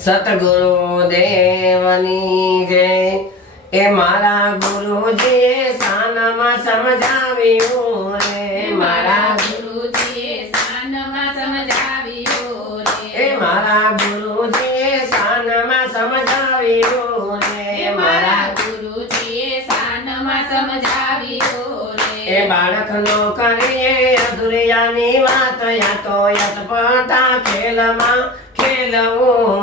સતગુરુ દેવની જય. એ મારા ગુરુજીએ સાનમાં સમજાવ્યું રે. મારા ગુરુજીએ સાનમાં સમજાવ્યું એ રે મારા ગુરુજીએ સાનમાં સમજાવ્યું એ રે મારા ગુરુજી ગુરુજીએ સાનમાં સમજાવ્યું એ રે બાળકનો કરીએ અધુરિયાની વાત યા તો યટપટા ખેલમાં ખેલવું એ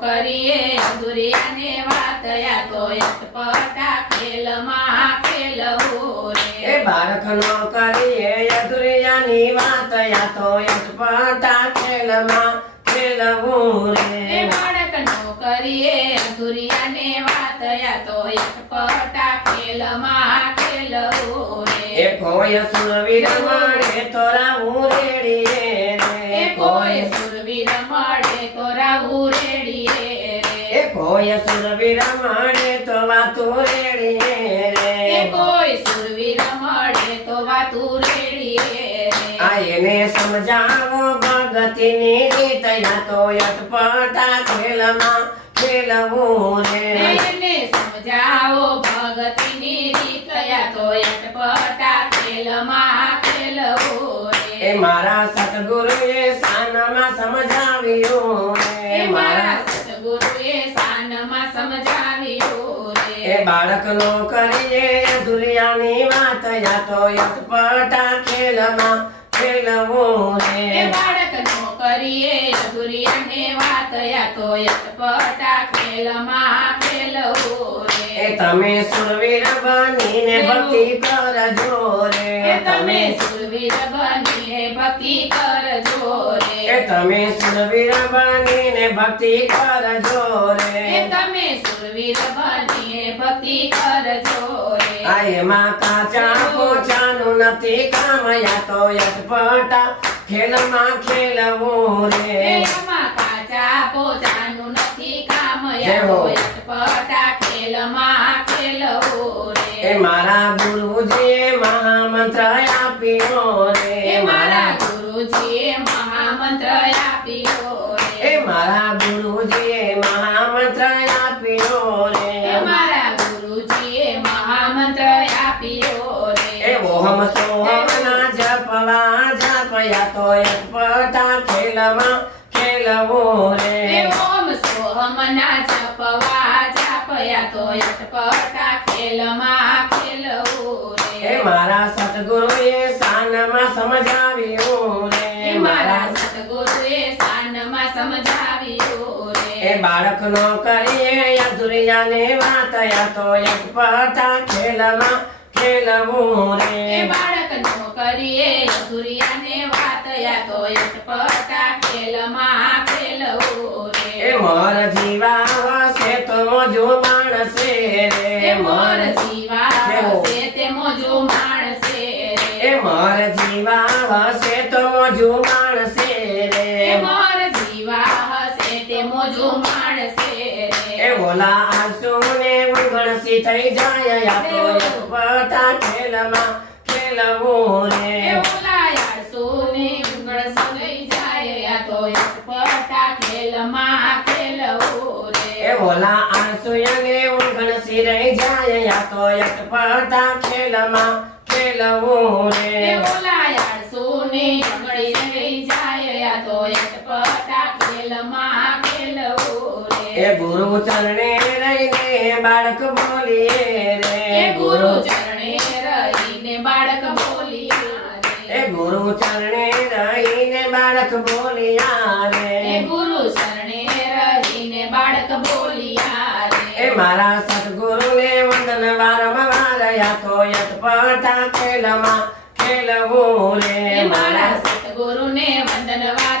કરીએ દુરિયાને વાત યા તો યટપટા ખેલમાં ખેલવું એ બાળક નો કરીએ દુરિયાની વાત યા તો યટપટા ખેલમાં ખેલવું એ બાળક નો કરીએ દુરિયાને વાત યા તો પટા ખેલમાં ખેલવું એ રે કોઈ સુરવીર મળે તો રાવું રેડીએ રે. કોઈ સુરવીર મળે તો રાવું રેડીએ એ રે કોઈ સુરવી રમણે તો વાતું રેડીએ રે કોઈ સુરવી રમણે તો વાતું રેડીએ આ એને સમજાવો ભગતિની રીત યા તો યટપટા ખેલમાં ખેલવું રે. એને સમજાવો ભગતની રીત યા તો યટપટા ખેલમાં ખેલવું એ રે મારા સતગુરુએ સાનામાં સમજાવ્યું એ રે મારા સમજાવ્યું એ બાળકનો કરીએ દુનિયાની વાત યા તો યટપટા ખેલમાં ખેલવું એ રે બાળકનો કરીએ દુનિયાની વાત યા તો યટપટા ખેલમાં ખેલવું એ રે તમે સુરવીર બનીને ભક્તિ કરજો રે. એ તમે સુરવીર બનીને ભક્તિ કર તમે સુરવીર બનીને ભક્તિ કરજો રે. તમે સુરવીર બનીને ભક્તિ કરજો આ રે એમાં કાચા પોચાનું નથી કામ યા તો યટપટા ખેલમાં ખેલવું રે. એમાં કાચા પોતાનું નથી કામ યા તો યા યટપટા ખેલમાં ખેલવું એ રે મારા ગુરુજીએ મહામંત્ર આપ્યો એ રે મારા ગુરુજીએ મહામંત્ર આપ્યો એ મારા ગુરુજીએ મહામંત્ર આપ્યો એ રે મારા ગુરુજીએ મહામંત્ર આપ્યો એ ઓહમ સોહમ જપવા જપયા તો યટપટા ખેલમાં ખેલવું એ રે ઓમ સોહમ જપવા જાપયા તો યટપટા ખેલમાં ખેલવું રે. મારા સતગુરુએ સાનમાં સમજાવ્યું એ બાળક બાળકનો કરીએ અધુરિયાને વાત યા તો યટપટા ખેલવા ખેલવું એ બાળક નો કરીએ અધુરિયાને વાત યા તો યટપટા ખેલમાં ખેલવું એ મોર જીવા વસે તો મોજો માણસે રે. મોર જીવા રે મોર જીવા હશે તે મોજો માણસે. એ ઓલા આંસુ ને ઉગણસી થઈ જાય તો યટપટા ખેલમાં ખેલવું એ રે ઓલાયા સોને ઉંગળ થઈ જાય યા તો ખેલમાં ખેલવું એ રે. ઓલા આંસુ ને ઉગણસી રહી જાય યા તો યટપટા ખેલમાં ખેલવું એ રે ઓલાયા સોને ઉંગળી સલઈ જાય યા તો યટપટા ખેલમાં ખેલવું એ ગુરુ ચરણે રહીને બાળક બોલીએ રે. એ ગુરુ ચરણે રહીને બાળક બોલિયા એ ગુરુ ચરણે રહીને બાળક બોલિયા એ ગુરુ ચરણે રહીને બાળક બોલિયા એ રે મારા સદગુરુને વંદન વારંવાર યા તો યટપટા ખેલમાં ખેલવું એ રે મારા સતગુરુને વંદન યા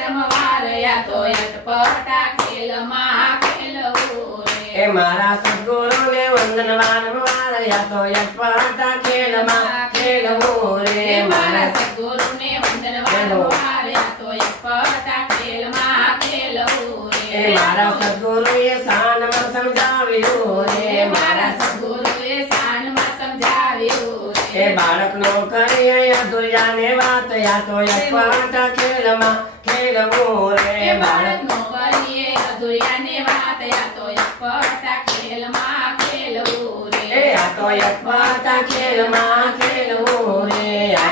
તો યટપટા ખેલમાં ખેલવું એ મારા સદગુરુને વંદન વારંવાર યા તો યટપટા ખેલમાં ખેલવું એ રે મારા સદગુરુ ને વંદન વારંવાર યા તો યટપટા ખેલમાં ખેલવું એ રે મારા સદગુરુએ સાનમાં સમજાવ્યું એ રે. મારા મારા સદગુરુએ સાનમાં સમજાવ્યું એ બાળકનો કરીએ અધુરિયાને વાત યા તો યટપટા ખેલમાં મારી લવો રે ભારત નો બનીએ અધુરિયા ને વાત યા તો એકપટા ખેલમાં ખેલવું રે. આ તો ખેલમાં ખેલવું રે આ